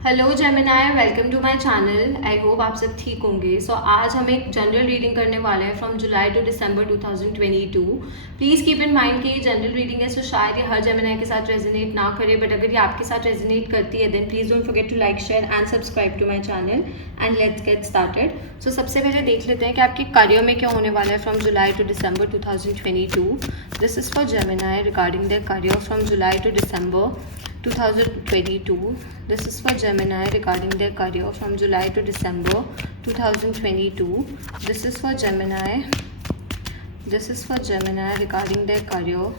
Hello Gemini, welcome to my channel. I hope आप सब ठीक होंगे। आज हम एक जनरल रीडिंग करने वाले हैं from July to December 2022। Please keep in mind कि ये जनरल रीडिंग है, सो शायद ये हर जेमिनाई के साथ रेजोनेट ना करे, बट अगर ये आपके साथ रेजोनेट करती है then please don't forget to like, share and subscribe to my channel and let's get started. So सबसे पहले देख लेते हैं कि आपके करियर में क्या होने वाला है from July to December 2022। This is for Gemini regarding their career from July to December 2022. This is for Gemini regarding their career from July to December 2022. This is for Gemini. This is for Gemini regarding their career.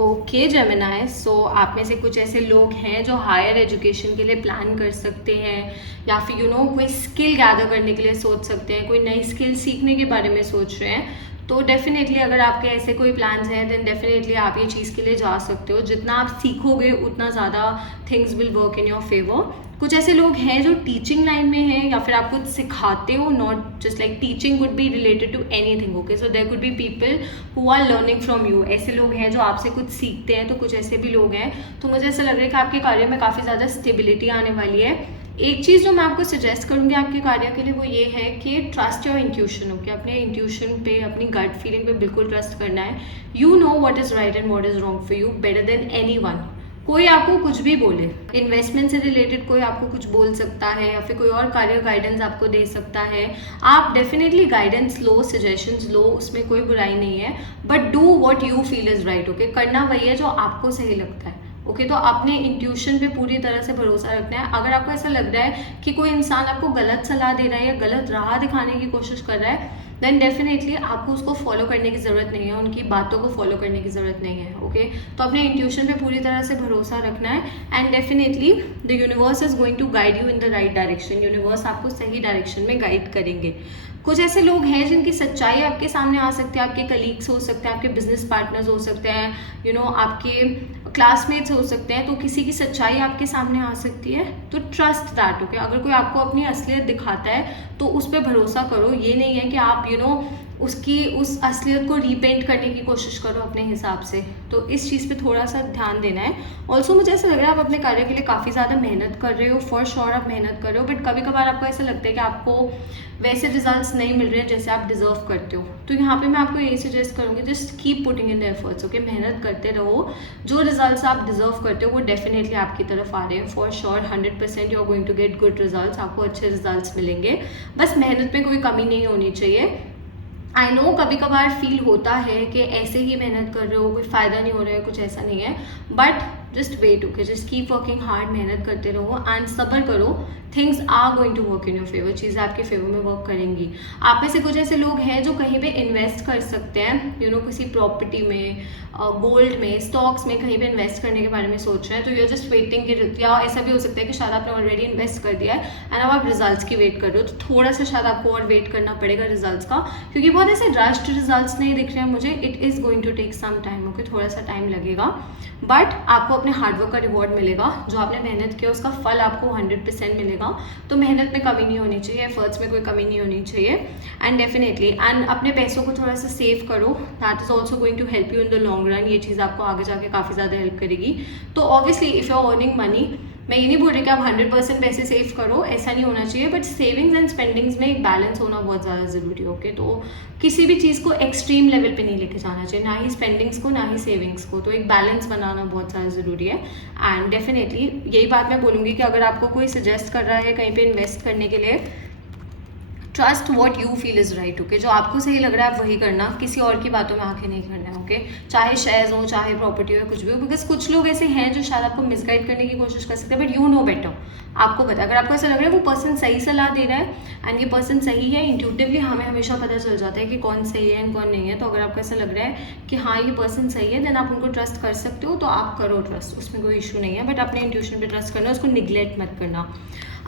Okay Gemini, so आप में से कुछ ऐसे लोग हैं जो higher education के लिए प्लान कर सकते हैं या फिर कोई स्किल गैदर करने के लिए सोच सकते हैं, कोई नई स्किल सीखने के बारे में सोच रहे हैं। तो डेफिनेटली अगर आपके ऐसे कोई प्लान्स हैं देन डेफिनेटली आप ये चीज़ के लिए जा सकते हो। जितना आप सीखोगे उतना ज़्यादा things will work in your favour. कुछ ऐसे लोग हैं जो टीचिंग लाइन में हैं या फिर आप कुछ सिखाते हो, not just like teaching would be related to anything. Okay, so there could be people who are learning from you. ऐसे लोग हैं जो आपसे कुछ सीखते हैं, तो कुछ ऐसे भी लोग हैं। तो मुझे ऐसा लग रहा है कि आपके कार्य में काफ़ी ज़्यादा स्टेबिलिटी आने वाली है। एक चीज़ जो मैं आपको सजेस्ट करूँगी आपके कार्य के लिए वो ये है कि ट्रस्ट योर इंट्यूशन। ओके, अपने इंट्यूशन पे, अपनी गट फीलिंग पे बिल्कुल ट्रस्ट करना है। You know what is right and what is wrong for you better than anyone. कोई आपको कुछ भी बोले, इन्वेस्टमेंट से रिलेटेड कोई आपको कुछ बोल सकता है या फिर कोई और कार्य गाइडेंस आपको दे सकता है। आप डेफिनेटली गाइडेंस लो, सजेशंस लो, उसमें कोई बुराई नहीं है, but do what you feel is right. Okay, करना वही है जो आपको सही लगता है। ओके, तो अपने इंट्यूशन पे पूरी तरह से भरोसा रखना है। अगर आपको ऐसा लग रहा है कि कोई इंसान आपको गलत सलाह दे रहा है या गलत राह दिखाने की कोशिश कर रहा है देन डेफिनेटली आपको उसको फॉलो करने की ज़रूरत नहीं है, उनकी बातों को फॉलो करने की ज़रूरत नहीं है। ओके, तो अपने इंट्यूशन पे पूरी तरह से भरोसा रखना है and definitely the universe is going to guide you in the right direction. Universe आपको सही डायरेक्शन में गाइड करेंगे। कुछ ऐसे लोग हैं जिनकी सच्चाई आपके सामने आ सकती है, आपके कलीग्स हो सकते हैं, आपके बिजनेस पार्टनर्स हो सकते हैं, आपके क्लासमेट्स हो सकते हैं। तो किसी की सच्चाई आपके सामने आ सकती है, तो ट्रस्ट दैट। ओके, अगर कोई आपको अपनी असलियत दिखाता है तो उस पर भरोसा करो। ये नहीं है कि आप उसकी उस असलियत को रीपेंट करने की कोशिश करो अपने हिसाब से। तो इस चीज़ पे थोड़ा सा ध्यान देना है। ऑल्सो मुझे ऐसा लग रहा है आप अपने कार्य के लिए काफ़ी ज़्यादा मेहनत कर रहे हो। फॉर श्योर आप मेहनत कर रहे हो, बट कभी कभार आपको ऐसा लगता है कि आपको वैसे रिजल्ट्स नहीं मिल रहे हैं जैसे आप डिजर्व करते हो। तो यहाँ पे मैं आपको यही सजेस्ट करूँगी, just keep putting in the efforts. Okay, मेहनत करते रहो। जो रिजल्ट्स आप डिजर्व करते हो वो डेफिनेटली आपकी तरफ आ रहे हैं। For sure 100% you are going to get good results. आपको अच्छे रिजल्ट्स मिलेंगे, बस मेहनत में कोई कमी नहीं होनी चाहिए। आई नो कभी कभार फील होता है कि ऐसे ही मेहनत कर रहे हो, कोई फ़ायदा नहीं हो रहा है, कुछ ऐसा नहीं है, but just wait. Okay, just keep working hard, मेहनत करते रहो एंड सब्र करो। Things are going to work in your favour. चीज़ें आपके फेवर में वर्क करेंगी। आप में से कुछ ऐसे लोग हैं जो कहीं पे इन्वेस्ट कर सकते हैं, किसी प्रॉपर्टी में, गोल्ड में, स्टॉक्स में, कहीं पे इन्वेस्ट करने के बारे में सोच रहे हैं। तो यू आर जस्ट वेटिंग कि, या ऐसा भी हो सकता है कि शायद आपने ऑलरेडी इन्वेस्ट कर दिया है एंड अब आप रिजल्ट्स की वेट कर रहे हो। तो थोड़ा सा शायद आपको और वेट करना पड़ेगा रिजल्ट्स का, क्योंकि बहुत ऐसे रश्ड रिजल्ट्स नहीं दिख रहे हैं मुझे। It is going to take some time. Okay, थोड़ा सा टाइम लगेगा, बट आपको अपने हार्डवर्क का रिवॉर्ड मिलेगा। जो आपने मेहनत किया उसका फल आपको 100% मिलेगा। तो मेहनत में कमी नहीं होनी चाहिए, एफर्ट्स में कोई कमी नहीं होनी चाहिए एंड डेफिनेटली एंड अपने पैसों को थोड़ा सा सेव करो। That is also going to help you in the long run. ये चीज़ आपको आगे जाके काफ़ी ज़्यादा हेल्प करेगी। तो obviously if you are earning money, मैं ये नहीं बोल रही कि आप 100% पैसे सेव करो, ऐसा नहीं होना चाहिए, बट सेविंग्स एंड स्पेंडिंग्स में एक बैलेंस होना बहुत ज़्यादा ज़रूरी है। ओके, तो किसी भी चीज़ को एक्सट्रीम लेवल पे नहीं लेके जाना चाहिए, ना ही स्पेंडिंग्स को ना ही सेविंग्स को। तो एक बैलेंस बनाना बहुत ज़्यादा ज़रूरी है एंड डेफिनेटली यही बात मैं बोलूँगी कि अगर आपको कोई सजेस्ट कर रहा है कहीं पे इन्वेस्ट करने के लिए, trust what you feel is right. Okay, जो आपको सही लग रहा है आप वही करना, किसी और की बातों में आके नहीं करना है। ओके, चाहे शेयर्स हो, चाहे प्रॉपर्टी हो, कुछ भी हो, बिकॉज कुछ लोग ऐसे हैं जो शायद आपको मिसगाइड करने की कोशिश कर सकते हैं, बट यू नो बेटर। आपको पता, अगर आपको ऐसा लग रहा है वो पर्सन सही सलाह दे रहा है एंड ये पर्सन सही है, इंट्यूटिवली हमें हमेशा पता चल जाता है कि कौन सही है एंड कौन नहीं है। तो अगर आपको ऐसा लग रहा है कि हाँ ये पर्सन सही है देन आप उनको ट्रस्ट कर सकते हो, तो आप करो ट्रस्ट, उसमें कोई इशू नहीं है। बट अपने इंट्यूशन पे ट्रस्ट करना, उसको निगलेक्ट मत करना।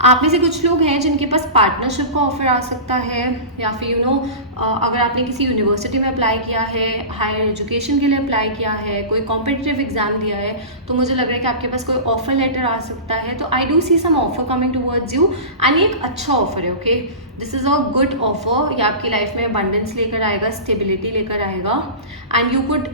आप में से कुछ लोग हैं जिनके पास पार्टनरशिप का ऑफर आ सकता सकता है, या फिर अगर आपने किसी यूनिवर्सिटी में अप्लाई किया है, हायर एजुकेशन के लिए अप्लाई किया है, कोई कॉम्पिटिटिव एग्जाम दिया है, तो मुझे लग रहा है कि आपके पास कोई ऑफर लेटर आ सकता है। तो I do see some offer coming towards you, and ये एक अच्छा ऑफर है। Okay, this is a good offer. ये आपकी लाइफ में अबंडेंस लेकर आएगा, स्टेबिलिटी लेकर आएगा, and you could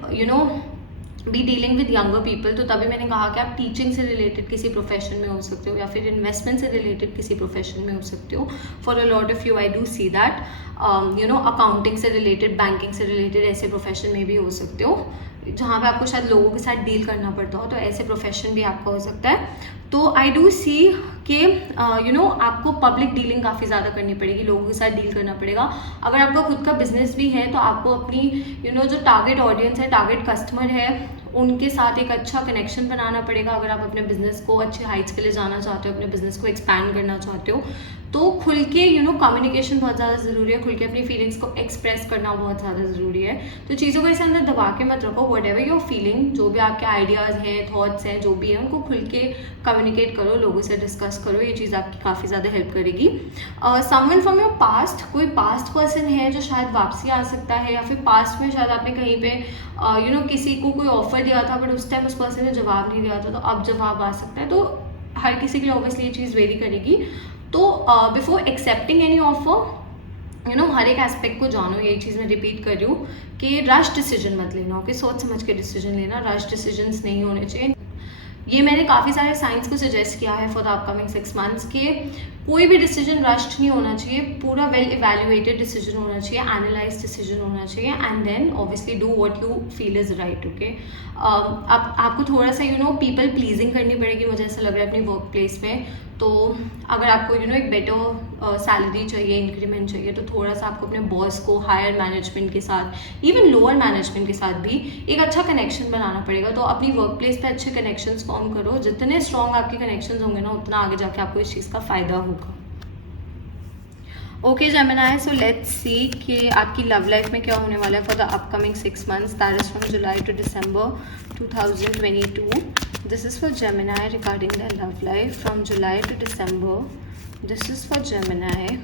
be dealing with younger people. तो तभी मैंने कहा कि आप टीचिंग से रिलेटेड किसी प्रोफेशन में हो सकते हो, या फिर इन्वेस्टमेंट से रिलेटेड किसी प्रोफेशन में हो सकते हो। For a lot of you I do see that accounting से रिलेटेड, बैंकिंग से रिलेटेड ऐसे प्रोफेशन में भी हो सकते हो, जहाँ पे आपको शायद लोगों के साथ डील करना पड़ता हो, तो ऐसे प्रोफेशन भी आपका हो सकता है। तो आई डू सी कि आपको पब्लिक डीलिंग काफ़ी ज़्यादा करनी पड़ेगी, लोगों के साथ डील करना पड़ेगा। अगर आपका खुद का बिजनेस भी है तो आपको अपनी जो टारगेट ऑडियंस है, टारगेट कस्टमर है, उनके साथ एक अच्छा कनेक्शन बनाना पड़ेगा। अगर आप अपने बिजनेस को अच्छे हाइट्स के लिए जाना चाहते हो, अपने बिजनेस को एक्सपैंड करना चाहते हो, तो खुल के कम्युनिकेशन बहुत ज़्यादा ज़रूरी है, खुल के अपनी फीलिंग्स को एक्सप्रेस करना बहुत ज़्यादा ज़रूरी है। तो चीज़ों को ऐसे अंदर दबा के मत रखो। वट एवर योर फीलिंग, जो भी आपके आइडियाज़ हैं, थॉट्स हैं, जो भी है, उनको खुल के कम्युनिकेट करो, लोगों से डिस्कस करो। ये चीज़ आपकी काफ़ी ज़्यादा हेल्प करेगी। समवन फ्रॉम योर पास्ट, कोई पास्ट पर्सन है जो शायद वापसी आ सकता है, या फिर पास्ट में शायद आपने कहीं पे किसी को कोई ऑफर दिया था, बट उस टाइम उस पर्सन ने जवाब नहीं दिया था, तो अब जवाब आ सकता है। तो हर किसी के लिए ऑब्वियसली ये चीज़ वेरी करेगी। तो बिफोर एक्सेप्टिंग एनी ऑफर, हर एक एस्पेक्ट को जानो। यही चीज़ मैं रिपीट कर रही हूँ कि रश डिसीजन मत लेना। ओके, सोच समझ के डिसीजन लेना, रश डिसीजंस नहीं होने चाहिए। ये मैंने काफ़ी सारे साइंस को सजेस्ट किया है फॉर द अपकमिंग 6 मंथ्स के कोई भी डिसीजन रश्ड नहीं होना चाहिए, पूरा वेल इवेल्युएटेड डिसीजन होना चाहिए, एनालाइज डिसीजन होना चाहिए, and then obviously do what you feel is right. Okay, अब आपको थोड़ा सा पीपल प्लीजिंग करनी पड़ेगी, मुझे ऐसा लग रहा है, अपनी वर्क प्लेस में। तो अगर आपको एक बेटर सैलरी चाहिए, इंक्रीमेंट चाहिए, तो थोड़ा सा आपको अपने बॉस को, हायर मैनेजमेंट के साथ, इवन लोअर मैनेजमेंट के साथ भी एक अच्छा कनेक्शन बनाना पड़ेगा। तो अपनी वर्क प्लेस पे अच्छे कनेक्शंस फॉर्म करो। जितने स्ट्रॉन्ग आपके कनेक्शंस होंगे ना, उतना आगे जाके आपको इस चीज़ का फ़ायदा होगा। Okay Gemini, so let's see कि आपकी लव लाइफ में क्या होने वाला है for the upcoming 6 months, that is from July to December 2022. This is for Gemini regarding their love life from July to December. This is for Gemini.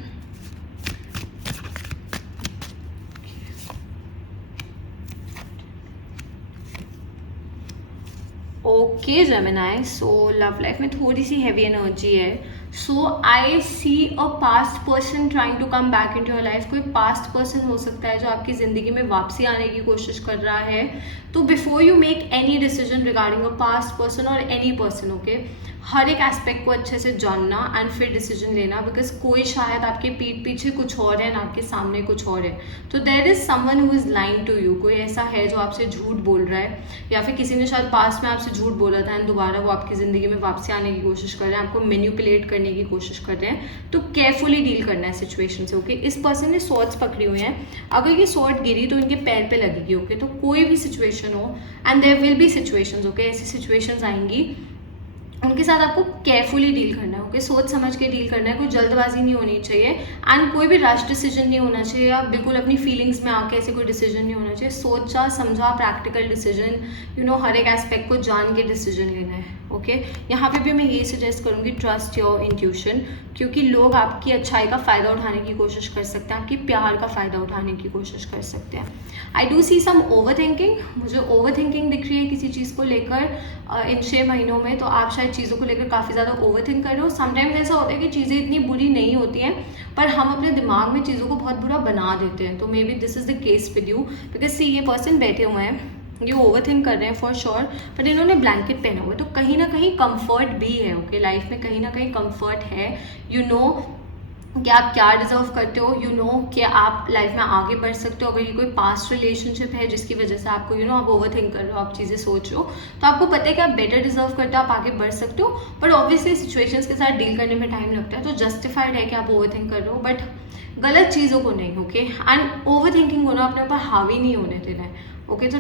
Okay Gemini, so love life में थोड़ी सी heavy energy है। So I see a past person trying to come back into your life. कोई past person हो सकता है जो आपकी ज़िंदगी में वापसी आने की कोशिश कर रहा है। तो before you make any decision regarding a past person और एनी पर्सन, ओके, हर एक एस्पेक्ट को अच्छे से जानना एंड फिर डिसीजन लेना, बिकॉज कोई शायद आपके पीठ पीछे कुछ और है ना आपके सामने कुछ और है। तो there is someone who is lying to you. कोई ऐसा है जो आपसे झूठ बोल रहा है, या फिर किसी ने शायद पास्ट में आपसे झूठ बोला था एंड दोबारा वो आपकी ज़िंदगी में वापसी आने की कोशिश कर रहे हैं, आपको मैनिपुलेट करने की कोशिश कर रहे हैं। तो केयरफुली डील करना है सिचुएशन से। ओके, इस पर्सन ने स्वॉर्ड्स पकड़ी हुए हैं, अगर ये स्वॉर्ड गिरी तो इनके पैर पे लगेगी। ओके, तो कोई भी सिचुएशन हो, and there will be situations, okay, ऐसी सिचुएशंस आएंगी, उनके साथ आपको केयरफुली डील करना है। ओके, सोच समझ के डील करना है, कोई जल्दबाजी नहीं होनी चाहिए, एंड कोई भी रश डिसीजन नहीं होना चाहिए, या बिल्कुल अपनी फीलिंग्स में आके ऐसे कोई डिसीजन नहीं होना चाहिए। सोचा समझा प्रैक्टिकल डिसीजन, हर एक एस्पेक्ट को जान के डिसीजन लेना है। ओके, यहाँ पे भी मैं ये सजेस्ट करूँगी, ट्रस्ट योर इंट्यूशन, क्योंकि लोग आपकी अच्छाई का फ़ायदा उठाने की कोशिश कर सकते हैं, आपकी प्यार का फ़ायदा उठाने की कोशिश कर सकते हैं। I do see some overthinking, मुझे ओवर थिंकिंग दिख रही है किसी चीज़ को लेकर इन 6 महीनों में। तो आप शायद चीज़ों को लेकर काफ़ी ज़्यादा ओवर थिंक कर रहे हो। समटाइम्स ऐसा होता है कि चीज़ें इतनी बुरी नहीं होती हैं, पर हम अपने दिमाग में चीज़ों को बहुत बुरा बना देते हैं। तो maybe this is the case with you, because see ये पर्सन बैठे हुए हैं, ये ओवर थिंक कर रहे हैं फॉर श्योर, बट इन्होंने ब्लैंकेट पहना हुआ है, तो कहीं ना कहीं कंफर्ट भी है। ओके, लाइफ में कहीं ना कहीं कंफर्ट है। कि आप क्या डिजर्व करते हो, कि आप लाइफ में आगे बढ़ सकते हो। अगर ये कोई पास्ट रिलेशनशिप है जिसकी वजह से आपको आप ओवर थिंक कर रहे हो, आप चीज़ें सोच रहे हो, तो आपको पता है कि आप बेटर डिजर्व करते हो, आप आगे बढ़ सकते हो। बट ऑब्वियसली सिचुएशंस के साथ डील करने में टाइम लगता है, तो जस्टिफाइड है कि आप ओवर थिंक कर रहे हो, बट गलत चीज़ों को नहीं। ओके, एंड ओवर थिंकिंग को अपने ऊपर हावी नहीं होने देना है। ओके, तो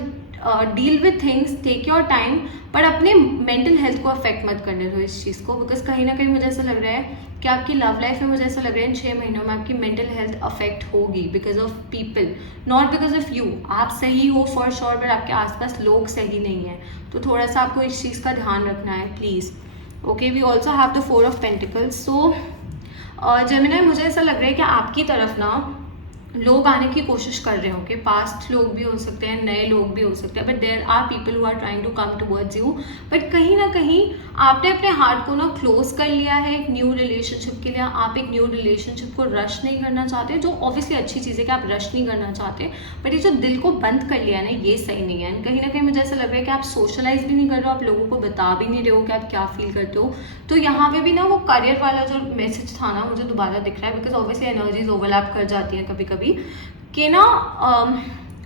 deal with things, take your time, पर अपने मेंटल हेल्थ को अफेक्ट मत करने दो इस चीज़ को, बिकॉज कहीं ना कहीं मुझे ऐसा लग रहा है कि आपकी लव लाइफ में, मुझे ऐसा लग रहा है इन 6 महीनों में आपकी मेंटल हेल्थ अफेक्ट होगी because of people, not because of you. आप सही हो फॉर श्योर, बट आपके आसपास लोग सही नहीं है, तो थोड़ा सा आपको इस चीज़ का ध्यान रखना है please. Okay, we also have the 4 of Pentacles, so Gemini, मुझे ऐसा लग रहा है कि आपकी तरफ ना लोग आने की कोशिश कर रहे होंगे, पास्ट लोग भी हो सकते हैं, नए लोग भी हो सकते हैं, but there are people who are trying to come towards you. But कहीं ना कहीं आपने अपने हार्ट को ना क्लोज कर लिया है एक न्यू रिलेशनशिप के लिए। आप एक न्यू रिलेशनशिप को रश नहीं करना चाहते, जो ऑब्वियसली अच्छी चीज़ है कि आप रश नहीं करना चाहते, बट ये जो दिल को बंद कर लिया है ना, ये सही नहीं है। एंड कहीं ना कहीं मुझे ऐसा लग रहा है कि आप सोशलाइज भी नहीं कर रहे हो, आप लोगों को बता भी नहीं रहे हो कि आप क्या फील करते हो। तो यहाँ पे भी ना वो करियर वाला जो मैसेज था ना, मुझे दोबारा दिख रहा है, बिकॉज ऑब्वियसली एनर्जीज ओवरलैप कर जाती हैं कभी कभी, कि ना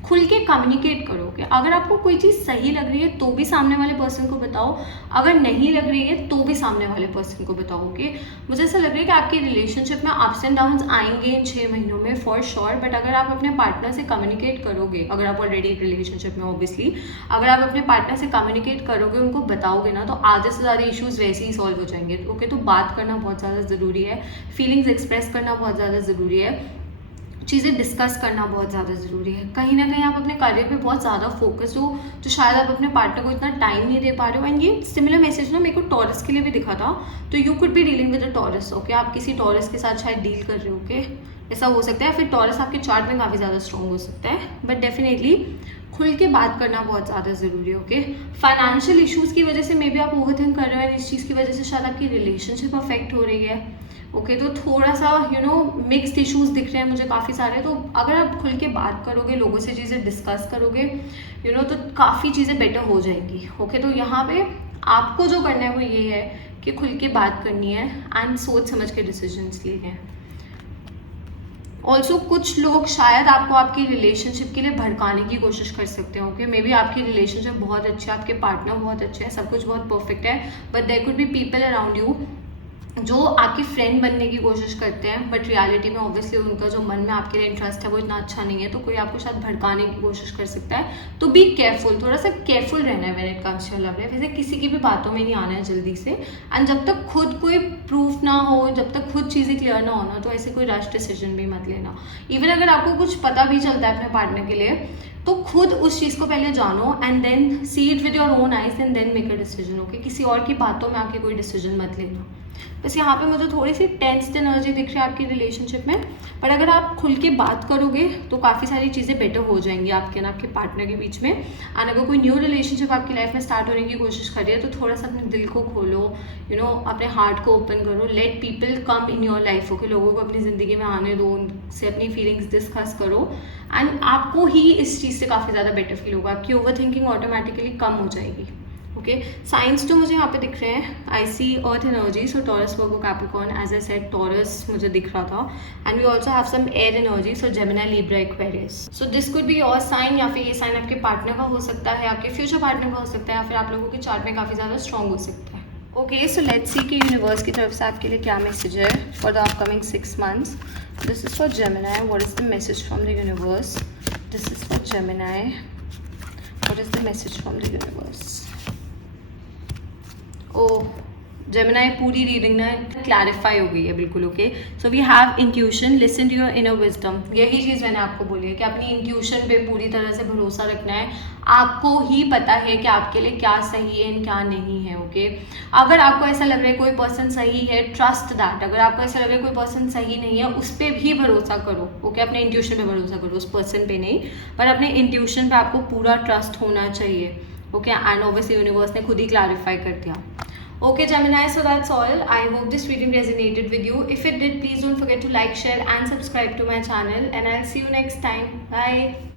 खुल के कम्युनिकेट करोगे। अगर आपको कोई चीज़ सही लग रही है तो भी सामने वाले पर्सन को बताओ, अगर नहीं लग रही है तो भी सामने वाले पर्सन को बताओगे। मुझे ऐसा लग रहा है कि आपकी रिलेशनशिप में अप्स एंड डाउन्स आएंगे इन 6 महीनों में फॉर श्योर, बट अगर आप अपने पार्टनर से कम्युनिकेट करोगे, अगर आप ऑलरेडी एक रिलेशनशिप में ऑब्वियसली, अगर आप अपने पार्टनर से कम्युनिकेट करोगे, उनको बताओगे ना, तो आधे से ज़्यादा इश्यूज़ वैसे ही सॉल्व हो जाएंगे। ओके, तो बात करना बहुत ज़्यादा ज़रूरी है, फीलिंग्स एक्सप्रेस करना बहुत ज़्यादा ज़रूरी है, चीज़ें डिस्कस करना बहुत ज़्यादा ज़रूरी है। कहीं ना कहीं आप अपने करियर पे बहुत ज़्यादा फोकस हो, तो शायद आप अपने पार्टनर को इतना टाइम नहीं दे पा रहे हो। एंड ये सिमिलर मैसेज ना मेरे को टॉरस के लिए भी दिखा था, तो you could be dealing with a Taurus. Okay, आप किसी टॉरस के साथ शायद डील कर रहे हो। ओके, ऐसा हो सकता है, फिर टॉरस आपके चार्ट में काफ़ी ज़्यादा स्ट्रॉन्ग हो सकता है, बट डेफिनेटली खुल के बात करना बहुत ज़्यादा ज़रूरी है। ओके, फाइनेंशियल इश्यूज़ की वजह से मे बी आप ओवरथिंक कर रहे हो, इस चीज़ की वजह से शायद आपकी रिलेशनशिप अफेक्ट हो रही है। ओके, तो थोड़ा सा मिक्स्ड इश्यूज दिख रहे हैं मुझे काफ़ी सारे। तो अगर आप खुल के बात करोगे, लोगों से चीज़ें डिस्कस करोगे, तो काफ़ी चीज़ें बेटर हो जाएंगी। ओके, तो यहाँ पे आपको जो करना है वो ये है कि खुल के बात करनी है एंड सोच समझ के डिसीजंस लिए हैं। ऑल्सो कुछ लोग शायद आपको आपकी रिलेशनशिप के लिए भड़काने की कोशिश कर सकते हैं। ओके, मे बी आपकी रिलेशनशिप बहुत अच्छी है, आपके पार्टनर बहुत अच्छे हैं, सब कुछ बहुत परफेक्ट है, but there could be people around you जो आपकी फ्रेंड बनने की कोशिश करते हैं, बट रियलिटी में ऑब्वियसली उनका जो मन में आपके लिए इंटरेस्ट है वो इतना अच्छा नहीं है, तो कोई आपको शायद भड़काने की कोशिश कर सकता है। तो बी केयरफुल, थोड़ा सा केयरफुल रहना है when it comes to love life. वैसे किसी की भी बातों में नहीं आना है जल्दी से, एंड जब तक खुद कोई प्रूफ ना हो, जब तक खुद चीज़ें क्लियर ना होना, तो ऐसे कोई रश डिसीजन भी मत लेना। इवन अगर आपको कुछ पता भी चलता है अपने पार्टनर के लिए, तो खुद उस चीज़ को पहले जानो and then see it with your own eyes and then make a decision. Okay, किसी और की बातों में आके कोई डिसीजन मत लेना। बस यहाँ पे मुझे थोड़ी सी टेंस्ड एनर्जी दिख रही है आपकी रिलेशनशिप में, पर अगर आप खुल के बात करोगे तो काफ़ी सारी चीज़ें बेटर हो जाएंगी आपके ना आपके पार्टनर के बीच में। एंड अगर कोई न्यू रिलेशनशिप आपकी लाइफ में स्टार्ट होने की कोशिश कर रही है, तो थोड़ा सा अपने दिल को खोलो, अपने हार्ट को ओपन करो, let people come in your life. Okay, लोगों को अपनी ज़िंदगी में आने दो, उनसे अपनी फीलिंग्स डिस्कस करो, एंड आपको ही इस चीज़ से काफ़ी ज़्यादा बेटर फील होगा, आपकी ओवर थिंकिंग ऑटोमेटिकली कम हो जाएगी। ओके, साइंस जो मुझे यहाँ पे दिख रहे हैं, I see earth energy, so Taurus, Virgo, Capricorn, as I said Taurus मुझे दिख रहा था, and we also have some air energy, so Gemini, Libra, Aquarius. So this could be your sign, या फिर ये साइन आपके पार्टनर का हो सकता है, आपके फ्यूचर पार्टनर का हो सकता है, या फिर आप लोगों के चार्ट में काफ़ी ज़्यादा स्ट्रॉन्ग हो सकता है। ओके, सो लेट्स सी कि यूनिवर्स की तरफ से आपके लिए क्या मैसेज है for the upcoming 6 months। This is for Gemini, what is the message from the universe. This is for Gemini, what is the message from the universe. Oh, Gemini, पूरी reading ना clarify हो गई है बिल्कुल। Okay, so we have intuition, listen to your inner wisdom. यही चीज़ मैंने आपको बोली है कि अपनी इंट्यूशन पे पूरी तरह से भरोसा रखना है। आपको ही पता है कि आपके लिए क्या सही है क्या नहीं है। ओके, अगर आपको ऐसा लग रहा है कोई पर्सन सही है, ट्रस्ट दैट। अगर आपको ऐसा लग रहा है कोई पर्सन सही नहीं है, उस पर भी भरोसा करो। ओके, अपने इंट्यूशन पे भरोसा करो, उस पर्सन पे नहीं, पर अपने इंट्यूशन पे आपको पूरा ट्रस्ट होना चाहिए। ओके, एंड ऑब्वियसली यूनिवर्स ने खुद ही क्लैरिफाई कर दिया। Okay, Gemini, so that's all. I hope this reading resonated with you. If it did, please don't forget to like, share and subscribe to my channel, and I'll see you next time. Bye.